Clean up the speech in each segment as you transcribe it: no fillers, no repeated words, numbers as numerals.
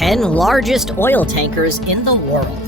10 largest oil tankers in the world.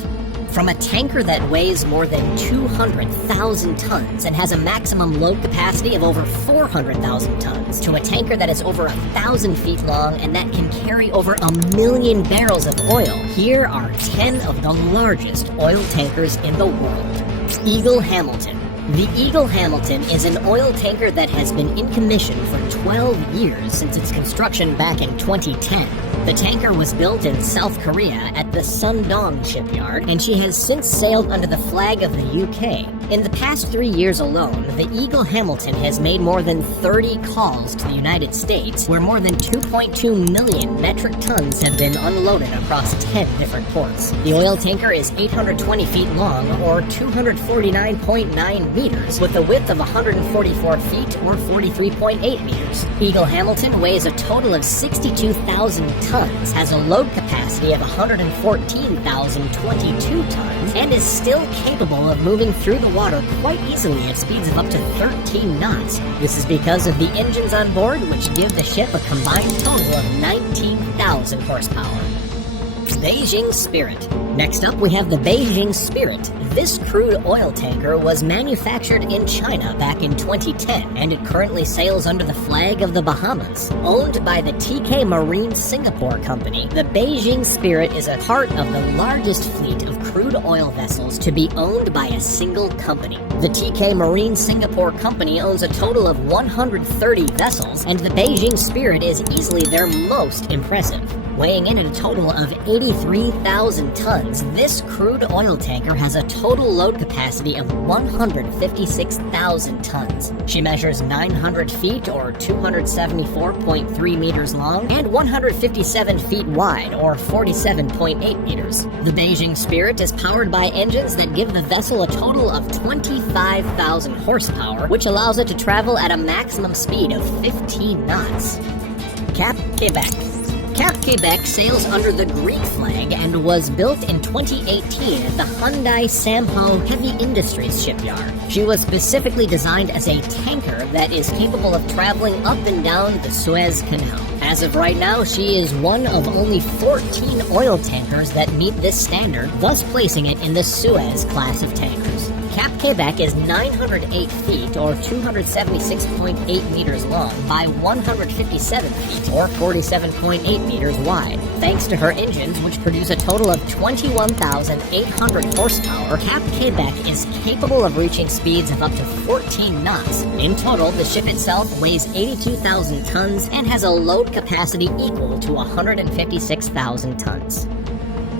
From a tanker that weighs more than 200,000 tons and has a maximum load capacity of over 400,000 tons, to a tanker that is over 1,000 feet long and that can carry over 1,000,000 barrels of oil, here are 10 of the largest oil tankers in the world. Eagle Hamilton. The Eagle Hamilton is an oil tanker that has been in commission for 12 years since its construction back in 2010. The tanker was built in South Korea at the Sundong shipyard, and she has since sailed under the flag of the UK. In the past 3 years alone, the Eagle Hamilton has made more than 30 calls to the United States, where more than 2.2 million metric tons have been unloaded across 10 different ports. The oil tanker is 820 feet long, or 249.9 meters, with a width of 144 feet, or 43.8 meters. Eagle Hamilton weighs a total of 62,000 tons, has a load capacity of 114,022 tons, and is still capable of moving through the water quite easily at speeds of up to 13 knots. This is because of the engines on board, which give the ship a combined total of 19,000 horsepower. Beijing Spirit. Next up, we have the Beijing Spirit. This crude oil tanker was manufactured in China back in 2010, and it currently sails under the flag of the Bahamas. Owned by the TK Marine Singapore Company, the Beijing Spirit is a part of the largest fleet of crude oil vessels to be owned by a single company. The TK Marine Singapore Company owns a total of 130 vessels, and the Beijing Spirit is easily their most impressive. Weighing in at a total of 83,000 tons, this crude oil tanker has a total load capacity of 156,000 tons. She measures 900 feet, or 274.3 meters long, and 157 feet wide, or 47.8 meters. The Beijing Spirit is powered by engines that give the vessel a total of 25,000 horsepower, which allows it to travel at a maximum speed of 15 knots. Cap Quebec. Cap Quebec sails under the Greek flag and was built in 2018 at the Hyundai Sampo Heavy Industries shipyard. She was specifically designed as a tanker that is capable of traveling up and down the Suez Canal. As of right now, she is one of only 14 oil tankers that meet this standard, thus placing it in the Suez class of tankers. Cap Quebec is 908 feet, or 276.8 meters long, by 157 feet, or 47.8 meters wide. Thanks to her engines, which produce a total of 21,800 horsepower, Cap Quebec is capable of reaching speeds of up to 14 knots. In total, the ship itself weighs 82,000 tons and has a load capacity equal to 156,000 tons.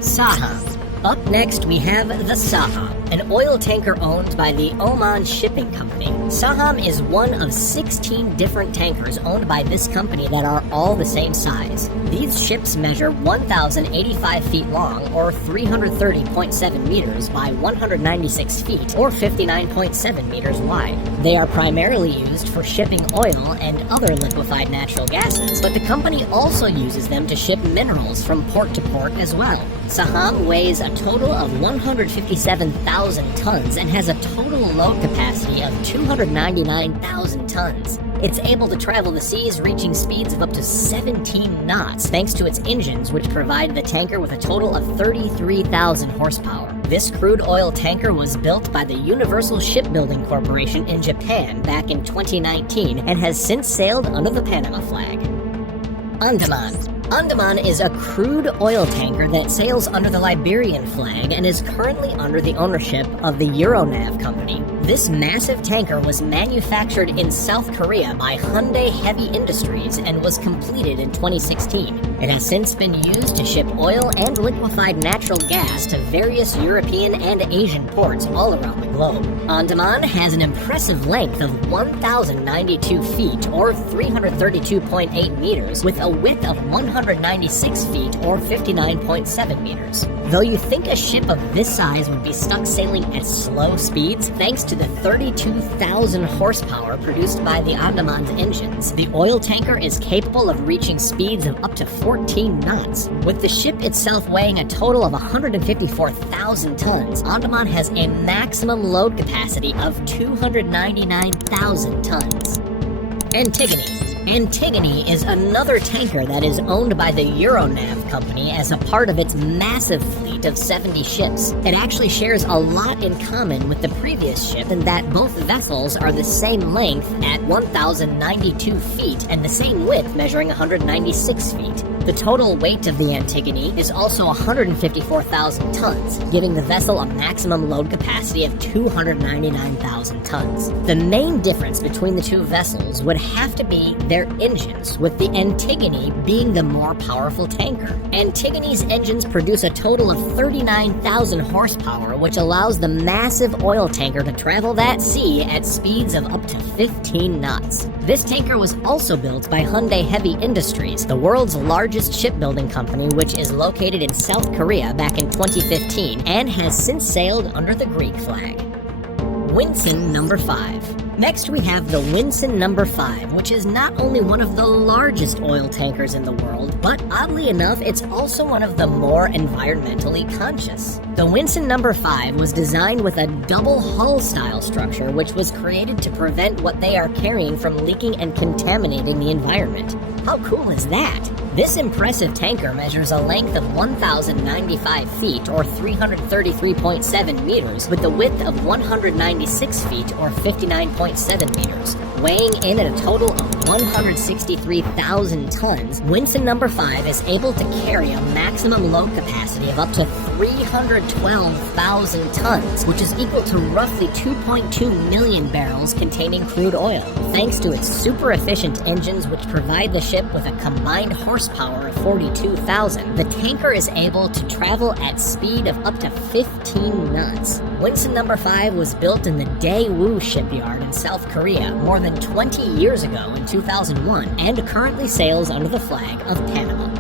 Saham. Up next, we have the Saham, an oil tanker owned by the Oman Shipping Company. Saham is one of 16 different tankers owned by this company that are all the same size. These ships measure 1,085 feet long, or 330.7 meters, by 196 feet, or 59.7 meters wide. They are primarily used for shipping oil and other liquefied natural gases, but the company also uses them to ship minerals from port to port as well. Saham weighs a total of 157,000 tons and has a total load capacity of 299,000 tons. It's able to travel the seas, reaching speeds of up to 17 knots, thanks to its engines, which provide the tanker with a total of 33,000 horsepower. This crude oil tanker was built by the Universal Shipbuilding Corporation in Japan back in 2019 and has since sailed under the Panama flag. Andaman. Andaman is a crude oil tanker that sails under the Liberian flag and is currently under the ownership of the Euronav company. This massive tanker was manufactured in South Korea by Hyundai Heavy Industries and was completed in 2016. It has since been used to ship oil and liquefied natural gas to various European and Asian ports all around the globe. Andaman has an impressive length of 1,092 feet, or 332.8 meters, with a width of 196 feet, or 59.7 meters. Though you think a ship of this size would be stuck sailing at slow speeds, thanks to the 32,000 horsepower produced by the Andaman's engines, the oil tanker is capable of reaching speeds of up to 14 knots. With the ship itself weighing a total of 154,000 tons, Andaman has a maximum load capacity of 299,000 tons. Antigon. Antigone is another tanker that is owned by the Euronav company as a part of its massive fleet of 70 ships. It actually shares a lot in common with the previous ship in that both vessels are the same length at 1,092 feet and the same width measuring 196 feet. The total weight of the Antigone is also 154,000 tons, giving the vessel a maximum load capacity of 299,000 tons. The main difference between the two vessels would have to be their engines, with the Antigone being the more powerful tanker. Antigone's engines produce a total of 39,000 horsepower, which allows the massive oil tanker to travel that sea at speeds of up to 15 knots. This tanker was also built by Hyundai Heavy Industries, the world's largest shipbuilding company, which is located in South Korea back in 2015 and has since sailed under the Greek flag. Winston No. 5. Next we have the Winston No. 5, which is not only one of the largest oil tankers in the world, but oddly enough, it's also one of the more environmentally conscious. The Winston No. 5 was designed with a double hull style structure, which was created to prevent what they are carrying from leaking and contaminating the environment. How cool is that? This impressive tanker measures a length of 1,095 feet or 333.7 meters with a width of 196 feet or 59.7 meters. Weighing in at a total of 163,000 tons, Winston No. 5 is able to carry a maximum load capacity of up to 312,000 tons, which is equal to roughly 2.2 million barrels containing crude oil. Thanks to its super efficient engines, which provide the ship with a combined horsepower of 42,000, the tanker is able to travel at speed of up to 15 knots. Winston No. 5 was built in the Daewoo shipyard in South Korea more than 20 years ago in 2001 and currently sails under the flag of Panama.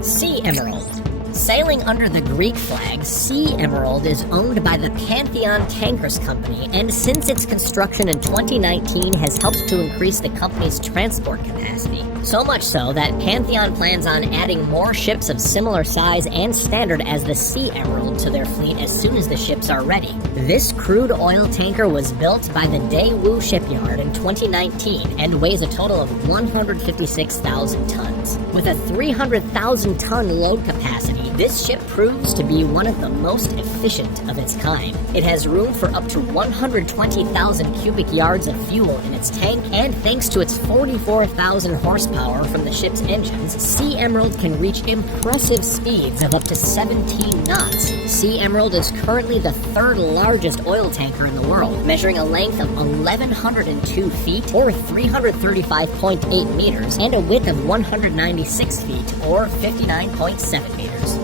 Sea Emerald. Sailing under the Greek flag, Sea Emerald is owned by the Pantheon Tankers Company, and since its construction in 2019 has helped to increase the company's transport capacity. So much so that Pantheon plans on adding more ships of similar size and standard as the Sea Emerald to their fleet as soon as the ships are ready. This crude oil tanker was built by the Daewoo shipyard in 2019 and weighs a total of 156,000 tons. With a 300,000 ton load capacity, this ship proves to be one of the most efficient of its kind. It has room for up to 120,000 cubic yards of fuel in its tank, and thanks to its 44,000 horsepower from the ship's engines, Sea Emerald can reach impressive speeds of up to 17 knots. Sea Emerald is currently the third largest oil tanker in the world, measuring a length of 1,102 feet or 335.8 meters and a width of 196 feet or 59.7 meters.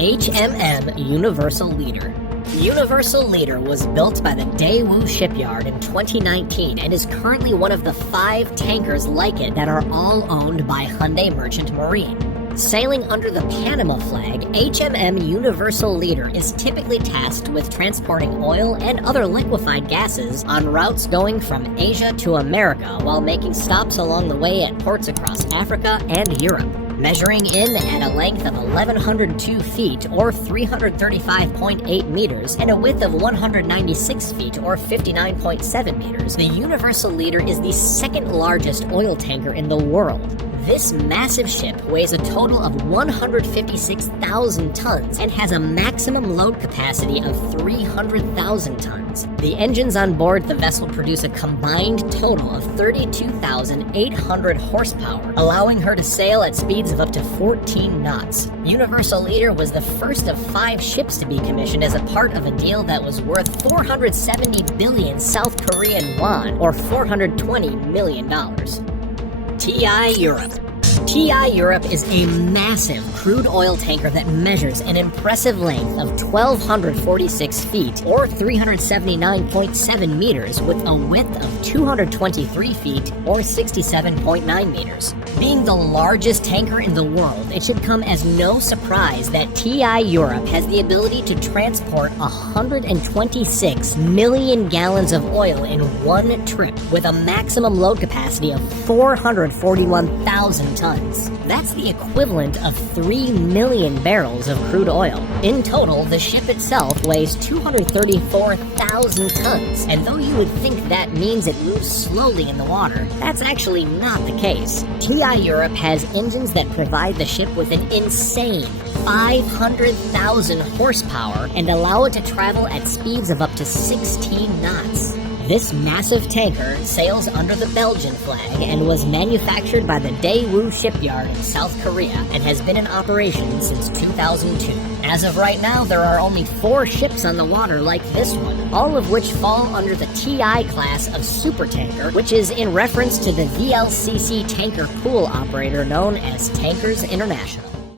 HMM Universal Leader. Universal Leader was built by the Daewoo shipyard in 2019 and is currently one of the 5 tankers like it that are all owned by Hyundai Merchant Marine. Sailing under the Panama flag, HMM Universal Leader is typically tasked with transporting oil and other liquefied gases on routes going from Asia to America while making stops along the way at ports across Africa and Europe. Measuring in at a length of 1,102 feet or 335.8 meters and a width of 196 feet or 59.7 meters, the Universal Leader is the second largest oil tanker in the world. This massive ship weighs a total of 156,000 tons and has a maximum load capacity of 300,000 tons. The engines on board the vessel produce a combined total of 32,800 horsepower, allowing her to sail at speeds of up to 14 knots. Universal Leader was the first of 5 ships to be commissioned as a part of a deal that was worth 470 billion South Korean won, or $420 million. TI Europe. TI Europe is a massive crude oil tanker that measures an impressive length of 1,246 feet or 379.7 meters with a width of 223 feet or 67.9 meters. Being the largest tanker in the world, it should come as no surprise that TI Europe has the ability to transport 126 million gallons of oil in one trip with a maximum load capacity of 441,000 tons. tons. That's the equivalent of 3 million barrels of crude oil. In total, the ship itself weighs 234,000 tons, and though you would think that means it moves slowly in the water, that's actually not the case. TI Europe has engines that provide the ship with an insane 500,000 horsepower and allow it to travel at speeds of up to 16 knots. This massive tanker sails under the Belgian flag and was manufactured by the Daewoo shipyard in South Korea and has been in operation since 2002. As of right now, there are only 4 ships on the water like this one, all of which fall under the TI class of supertanker, which is in reference to the VLCC tanker pool operator known as Tankers International.